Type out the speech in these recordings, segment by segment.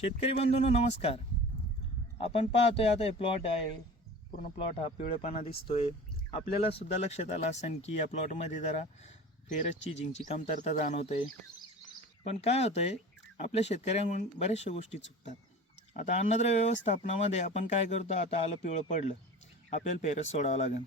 शेतकरी बंधूंनो नमस्कार. आपण पाहतोय आता हे प्लॉट आहे. पूर्ण प्लॉट हा पिवळेपणा दिसतोय. आपल्याला सुद्धा लक्षात आलं असेल की या प्लॉटमध्ये जरा फेरसची झिंकची कमतरता जाणवते पण काय होतंय आपल्या शेतकऱ्यांकडून बऱ्याचशा गोष्टी चुकतात. आता अन्नद्रव्य व्यवस्थापनामध्ये आपण काय करतो आता आलं पिवळं पडलं. आपल्याला फेरस सोडावं लागेल.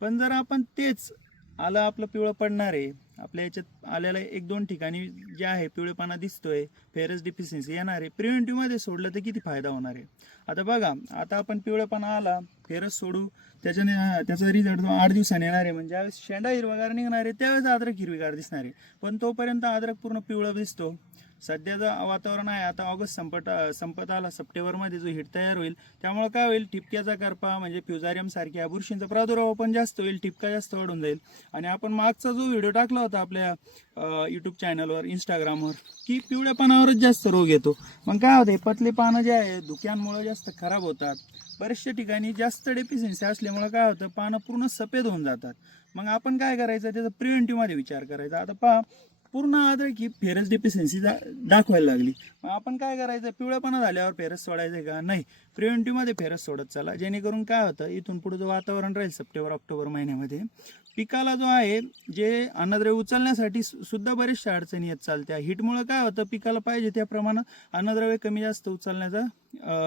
पण जर आपण तेच आलं आपलं पिवळं पडणार आहे. आपल्या याच्यात आलेलं एक दोन ठिकाणी जे आहे पिवळेपणा दिसतोय फेरस डिफिशियन्सी येणार आहे. प्रिव्हेंटिव्हमध्ये सोडलं तर किती फायदा होणार आहे? आता बघा आता आपण पिवळेपणा आला फेरस सोडू त्याच्याने त्याचा रिझल्ट आठ दिवसांनी येणार आहे म्हणजे ज्यावेळेस शेंडा हिरवागार निघणार आहे त्यावेळेस अद्रक हिरवीगार दिसणार आहे. पण तोपर्यंत अद्रक पूर्ण पिवळं दिसतो. सध्याचं वातावरण आहे आता ऑगस्ट संपट संपत आला सप्टेंबरमध्ये जो हिट तयार होईल त्यामुळे काय होईल ठिपक्याचा करपा म्हणजे फ्युझारियमसारख्या बुरशींचा प्रादुर्भाव पण जास्त होईल ठिपका जास्त वाढून जाईल. आणि आपण मागचा जो व्हिडिओ टाकला होता आपल्या यूट्यूब चॅनलवर इंस्टाग्रामवर की पिवळ्या पानावरच जास्त रोग येतो. मग काय होते पतली पानं जे आहे धुक्यांमुळे जास्त खराब होतात. बऱ्याचशा ठिकाणी जास्त डेफिशियन्सी असल्यामुळे काय होतं पानं पूर्ण सफेद होऊन जातात. मग आपण काय करायचं त्याचा प्रिव्हेंटिव्हमध्ये विचार करायचा. आता पहा पूर्ण आदर की फेरस डिफिशियन्सी दाखवायला लागली. मग आपण काय करायचं? पिवळ्यापणा झाल्यावर फेरस सोडायचं का? नाही. प्रिव्हेंटिव्हमध्ये फेरस सोडत चाला. जेणेकरून काय होतं? इथून पुढे जो वातावरण राहील सप्टेंबर ऑक्टोबर महिन्यामध्ये पिकाला जो आहे जे अन्नद्रव्य उचलण्यासाठी सु- सुद्धा बरेचशा अडचणी येत चालत्या. हिटमुळं काय होतं? पिकाला पाहिजे त्या प्रमाणात अन्नद्रव्य कमी जास्त उचलण्याचा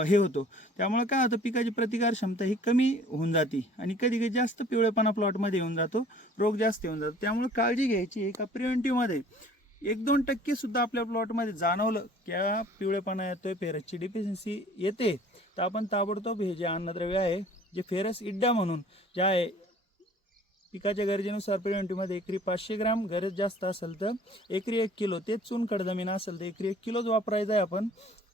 हे होतो. त्यामुळे काय होतं पिकाची प्रतिकार क्षमता ही कमी होऊन जाते आणि कधी कधी जास्त पिवळेपणा प्लॉटमध्ये येऊन जातो रोग जास्त येऊन जातो. त्यामुळे काळजी घ्यायची एका प्रिव्हेंटिव्हमध्ये एक दोन टक्के सुद्धा आपल्या प्लॉटमध्ये जाणवलं किंवा पिवळेपणा येतोय फेरसची डिफिशियन्सी येते. तर आपण ताबडतोब हे जे अन्नद्रव्य आहे जे फेरस इड्डा म्हणून जे आहे पिकाच्या गरजेनुसार प्रिव्हेंटिव्हमध्ये एकरी पाचशे ग्राम गरज जास्त असेल तर एकरी एक किलो तेच चुनखड जमीन असेल तर एकरी एक किलोच वापरायचं आहे आपण.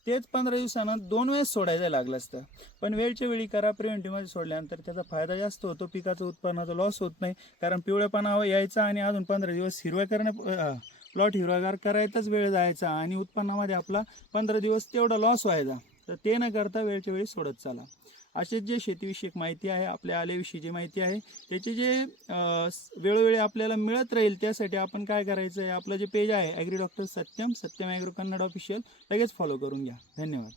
तेच पंधरा दिवसानं दोन वेळेस सोडायचं लागलं असतं. पण वेळच्या वेळी करा प्रिव्हेंटिव्हमध्ये सोडल्यानंतर त्याचा फायदा जास्त होतो पिकाचं उत्पन्नाचा लॉस होत नाही. कारण पिवळेपणा यायचा आणि अजून पंधरा दिवस हिरव्या करण्या प्लॉट हिरवागार करायचाच वेळ जायचा आणि उत्पन्नामध्ये आपला पंधरा दिवस तेवढा लॉस व्हायचा. तर ते न करता वेळच्या वेळी सोडत चाला. असेच जे शेतीविषयक माहिती आहे आपल्या आल्याविषयी जी माहिती आहे त्याचे जे वेळोवेळी आपल्याला मिळत राहील त्यासाठी आपण काय करायचं आहे आपलं जे पेज आहे agri doctor Satyam Satyam agro Kannada official लगेच फॉलो करून घ्या. धन्यवाद.